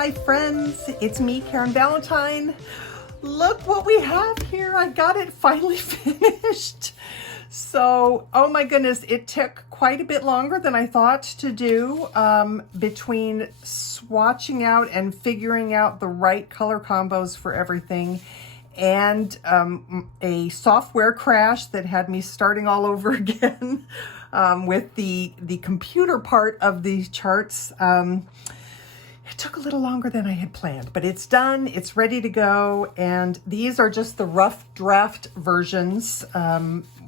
my friends, it's me, Karen Valentine. Look what we have here. I got it finally finished. So, oh my goodness, it took quite a bit longer than I thought to do between swatching out and figuring out the right color combos for everything, and a software crash that had me starting all over again with the computer part of the charts. It took a little longer than I had planned, but it's done, it's ready to go, and these are just the rough draft versions.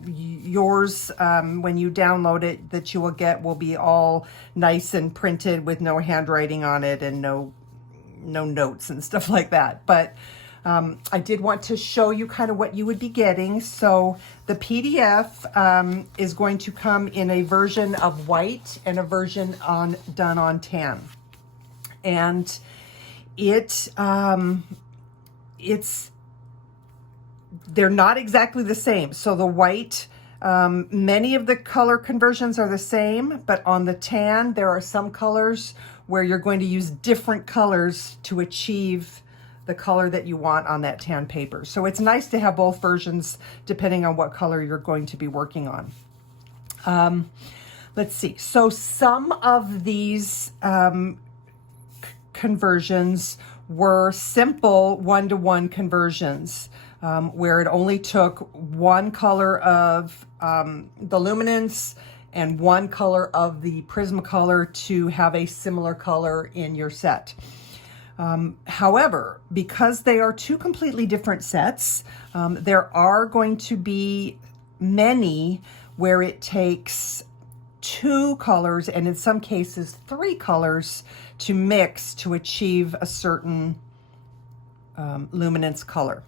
Yours, when you download it, that you will get will be all nice and printed with no handwriting on it and no notes and stuff like that. But I did want to show you kind of what you would be getting. So the PDF is going to come in a version of white and a version done on tan. And they're not exactly the same. So the white, many of the color conversions are the same, but on the tan, there are some colors where you're going to use different colors to achieve the color that you want on that tan paper. So it's nice to have both versions depending on what color you're going to be working on. Let's see. So some of these conversions were simple one-to-one conversions, where it only took one color of the Luminance and one color of the Prismacolor to have a similar color in your set. However, because they are two completely different sets, there are going to be many where it takes two colors, and in some cases three colors, to mix to achieve a certain luminance color.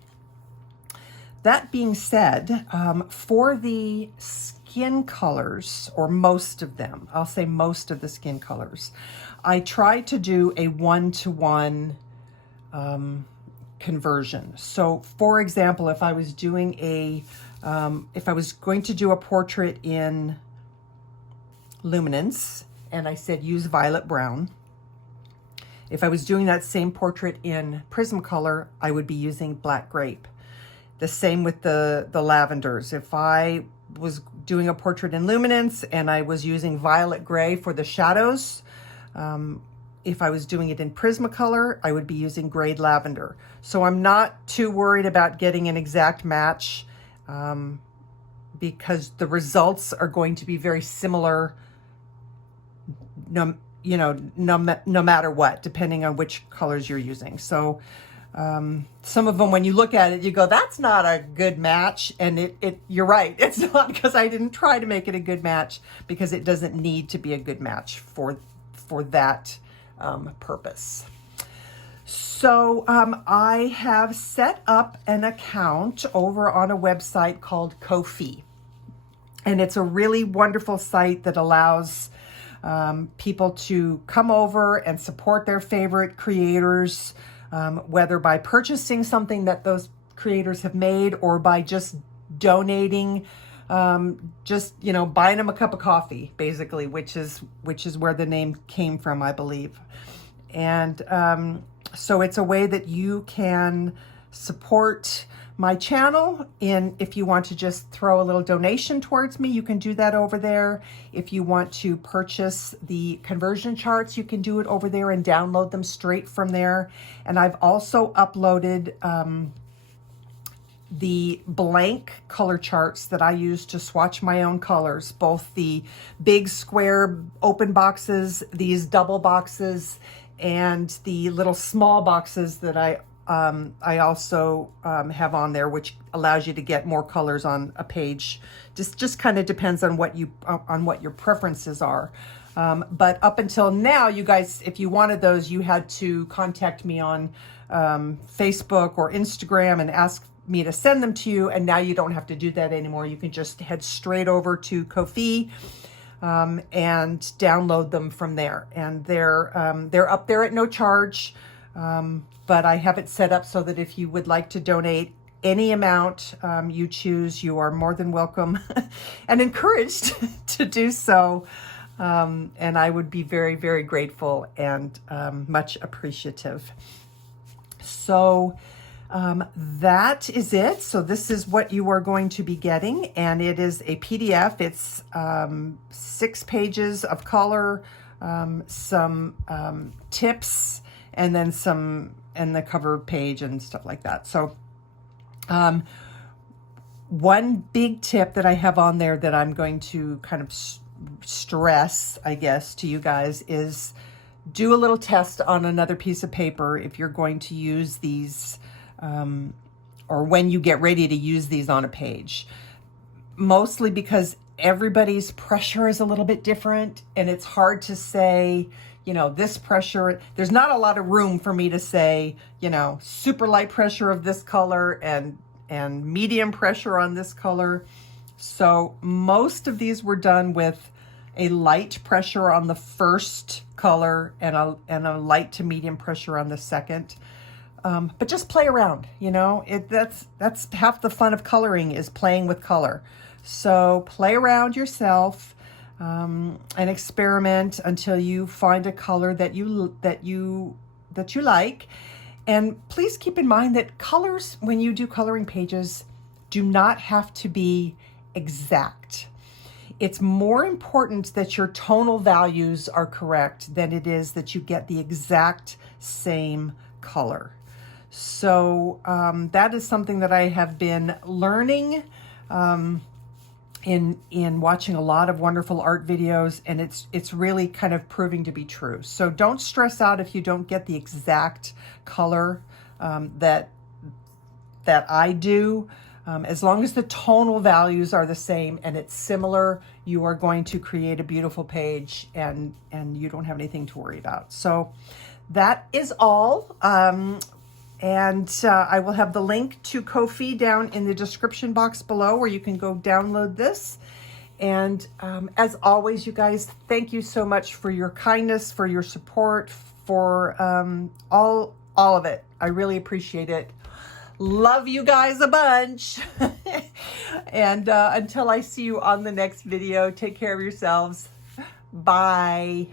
That being said, for the skin colors, or most of them, I'll say most of the skin colors, I try to do a one-to-one conversion. So for example, if I was doing if I was going to do a portrait in Luminance, and I said use violet brown. If I was doing that same portrait in Prismacolor, I would be using black grape. The same with the lavenders. If I was doing a portrait in Luminance and I was using violet gray for the shadows, if I was doing it in Prismacolor, I would be using grayed lavender. So I'm not too worried about getting an exact match because the results are going to be very similar no matter what, depending on which colors you're using. So some of them, when you look at it, you go, that's not a good match. And you're right. It's not, because I didn't try to make it a good match, because it doesn't need to be a good match for that purpose. So I have set up an account over on a website called Kofi. And it's a really wonderful site that allows people to come over and support their favorite creators, whether by purchasing something that those creators have made or by just donating, buying them a cup of coffee, basically, which is where the name came from, I believe. And so it's a way that you can support my channel. If you want to just throw a little donation towards me, you can do that over there. If you want to purchase the conversion charts, you can do it over there and download them straight from there. And I've also uploaded the blank color charts that I use to swatch my own colors, both the big square open boxes, these double boxes, and the little small boxes that I also have on there, which allows you to get more colors on a page. Just kind of depends on what your preferences are. But up until now, you guys, if you wanted those, you had to contact me on Facebook or Instagram and ask me to send them to you. And now you don't have to do that anymore. You can just head straight over to Kofi and download them from there. And they're up there at no charge. But I have it set up so that if you would like to donate any amount you choose, you are more than welcome and encouraged to do so. And I would be very, very grateful and much appreciative. So that is it. So this is what you are going to be getting, and it is a PDF. It's 6 pages of color, some tips, and then some and the cover page and stuff like that. So one big tip that I have on there that I'm going to kind of stress, I guess, to you guys is do a little test on another piece of paper if you're going to use these, or when you get ready to use these on a page. Mostly because everybody's pressure is a little bit different, and it's hard to say, you know, this pressure, there's not a lot of room for me to say, you know, super light pressure of this color and medium pressure on this color. So most of these were done with a light pressure on the first color and a light to medium pressure on the second. But just play around, you know, that's half the fun of coloring, is playing with color. So play around yourself, and experiment until you find a color that you like. And please keep in mind that colors, when you do coloring pages, do not have to be exact. It's more important that your tonal values are correct than it is that you get the exact same color. So that is something that I have been learning in watching a lot of wonderful art videos, and it's really kind of proving to be true. So don't stress out if you don't get the exact color that I do. As long as the tonal values are the same and it's similar, you are going to create a beautiful page, and you don't have anything to worry about. So that is all. And I will have the link to Kofi down in the description box below, where you can go download this. And as always, you guys, thank you so much for your kindness, for your support, for all of it. I really appreciate it. Love you guys a bunch. And until I see you on the next video, take care of yourselves. Bye.